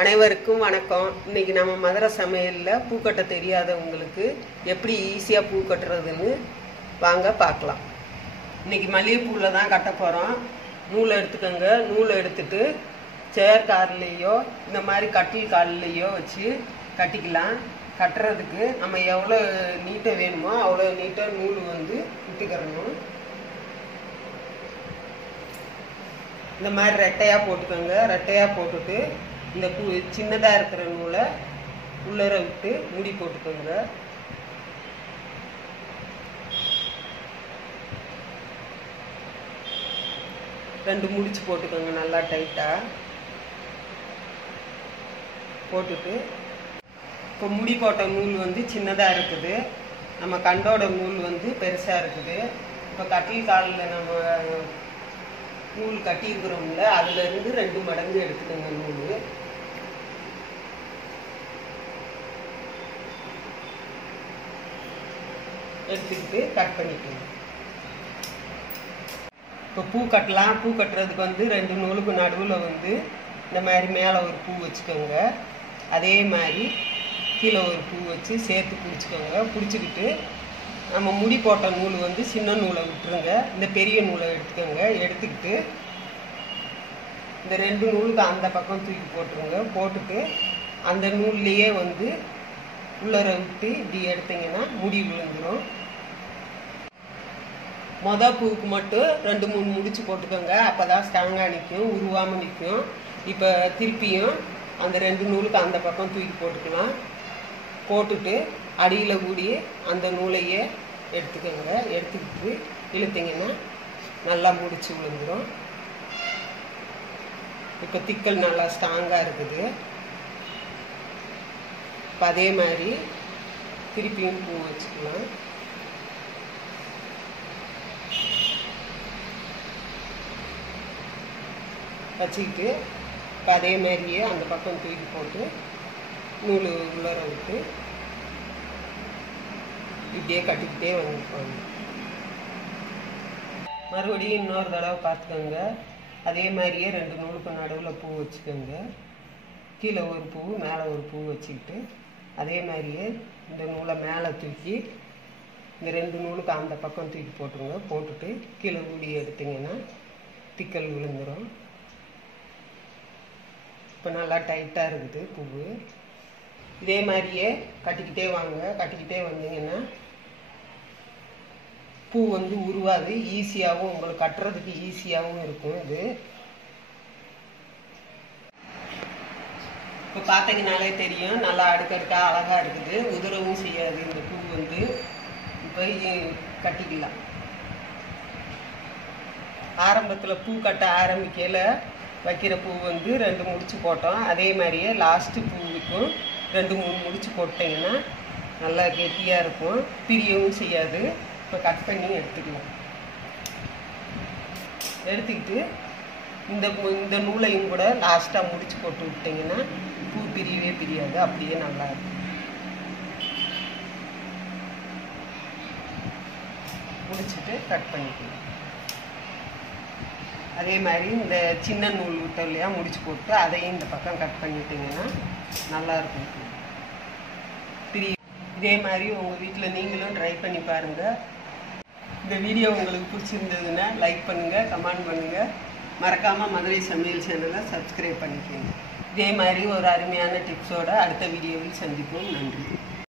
அனைவருக்கும் வணக்கம். இன்னைக்கு நம்ம மதுரை சமையலில் பூ கட்ட தெரியாதவங்களுக்கு எப்படி ஈஸியாக பூ கட்டுறதுன்னு வாங்க பார்க்கலாம். இன்னைக்கு மல்லிகைப்பூவில் தான் கட்ட போகிறோம் நூலை எடுத்துக்கோங்க. நூலை எடுத்துட்டு சேர் கார்லேயோ இந்த மாதிரி கட்டில் கால்லையோ வச்சு கட்டிக்கலாம். கட்டுறதுக்கு நம்ம எவ்வளோ நீட்டாக வேணுமோ அவ்வளோ நீட்டாக நூல் வந்து விட்டுக்கிறணும். இந்த மாதிரி ரெட்டையாக போட்டுக்கோங்க. ரெட்டையாக போட்டுட்டு இந்த கூ சின்னதாக இருக்கிற நூலை உள்ளர விட்டு முடி போட்டுக்கோங்க. ரெண்டு முடிச்சு போட்டுக்கோங்க நல்லா டைட்டாக போட்டுட்டு இப்போ முடி போட்ட நூல் வந்து சின்னதாக இருக்குது. நம்ம கண்டோட நூல் வந்து பெருசாக இருக்குது. இப்போ கட்டில் காலில் நம்ம நூல் கட்டியிருக்கிறவங்கள அதுலேருந்து ரெண்டு மடங்கு எடுத்துக்கோங்க நூல். எடுத்துக்கிட்டு கட் பண்ணிக்கோங்க. இப்போ பூ கட்டலாம். பூ கட்டுறதுக்கு வந்து ரெண்டு நூலுக்கு நடுவில் வந்து இந்த மாதிரி மேலே ஒரு பூ வச்சுக்கோங்க. அதே மாதிரி கீழே ஒரு பூ வச்சு சேர்த்து பிடிச்சிக்கோங்க. பிடிச்சிக்கிட்டு நம்ம முடி போட்ட நூல் வந்து சின்ன நூலை விட்டுருங்க. இந்த பெரிய நூலை எடுத்துக்கோங்க. எடுத்துக்கிட்டு இந்த ரெண்டு நூலுக்கு அந்த பக்கம் தூக்கி போட்டுருங்க. போட்டுட்டு அந்த நூல்லையே வந்து உள்ளர விட்டு இப்படி எடுத்தீங்கன்னா முடி விழுந்துடும் மொத பூவுக்கு மட்டும் ரெண்டு மூணு முடிச்சு போட்டுக்கோங்க. அப்பதான் ஸ்ட்ராங்காக நிற்கும் உருவாமல் நிற்கும் இப்போ திருப்பியும் அந்த ரெண்டு நூலுக்கு அந்த பக்கம் தூக்கி போட்டுக்கலாம். போட்டுட்டு அடியில் கூடி அந்த நூலையே எடுத்துக்கோங்க. எடுத்துக்கிட்டு இழுத்தீங்கன்னா நல்லா முடிச்சு விழுந்துடும் இப்போ திக்கல் நல்லா ஸ்ட்ராங்காக இருக்குது. இப்போ அதே மாதிரி திருப்பியும் பூ வச்சுக்கலாம். வச்சுக்கிட்டு இப்போ அதே மாதிரியே அந்த பக்கம் தூக்கி போட்டு நூல் உள்ளார விட்டு இப்படியே கட்டிக்கிட்டே வந்துருப்பாங்க மறுபடியும் இன்னொரு தடவை பார்த்துக்கோங்க. அதே மாதிரியே ரெண்டு நூலுக்கு நடுவில் பூ வச்சுக்கோங்க. கீழே ஒரு பூ மேலே ஒரு பூ வச்சுக்கிட்டு அதே மாதிரியே இந்த நூலை மேலே தூக்கி இந்த ரெண்டு நூலுக்கு அந்த பக்கம் தூக்கி போட்டுருங்க. போட்டுட்டு கீழே ஊடி எடுத்தீங்கன்னா திக்கல் விழுந்துடும் இப்போ நல்லா டைட்டாக இருக்குது பூவு. இதே மாதிரியே கட்டிக்கிட்டே வாங்க கட்டிக்கிட்டே வந்தீங்கன்னா பூ வந்து உருவாது ஈஸியாகவும் உங்களுக்கு கட்டுறதுக்கு ஈஸியாகவும் இருக்கும் இது இப்போ பார்த்தீங்கனாலே தெரியும் நல்லா அடுக்கடுக்காக அழகாக இருக்குது. உதிரவும் செய்யாது இந்த பூ வந்து. இப்போ கட்டிக்கலாம். ஆரம்பத்தில் பூ கட்ட ஆரம்பிக்கையில் வைக்கிற பூ வந்து ரெண்டு முடிச்சு போட்டோம். அதே மாதிரியே லாஸ்ட்டு பூவுக்கும் ரெண்டு மூணு முடிச்சு போட்டிங்கன்னா நல்லா கெட்டியாக இருக்கும். பிரியவும் செய்யாது. இப்போ கட் பண்ணி எடுத்துக்கலாம். எடுத்துக்கிட்டு இந்த இந்த நூலையும் கூட லாஸ்ட்டாக முடிச்சு போட்டு விட்டிங்கன்னா பூ பிரியவே பிரியாது. அப்படியே நல்லா இருக்கும். முடிச்சுட்டு கட் பண்ணிக்கலாம். அதே மாதிரி இந்த சின்ன நூல் விட்டோம் இல்லையா முடிச்சு போட்டு அதையும் இந்த பக்கம் கட் பண்ணிட்டிங்கன்னா நல்லா இருக்கும். இதே மாதிரி உங்கள் வீட்டில் நீங்களும் ட்ரை பண்ணி பாருங்கள் இந்த வீடியோ உங்களுக்கு பிடிச்சிருந்ததுன்னா லைக் பண்ணுங்கள் கமெண்ட் பண்ணுங்கள் மறக்காமல் மதுரை சமையல் சேனலை சப்ஸ்கிரைப் பண்ணிக்கோங்க. இதே மாதிரி ஒரு அருமையான டிப்ஸோட அடுத்த வீடியோவில் சந்திப்போம். நன்றி.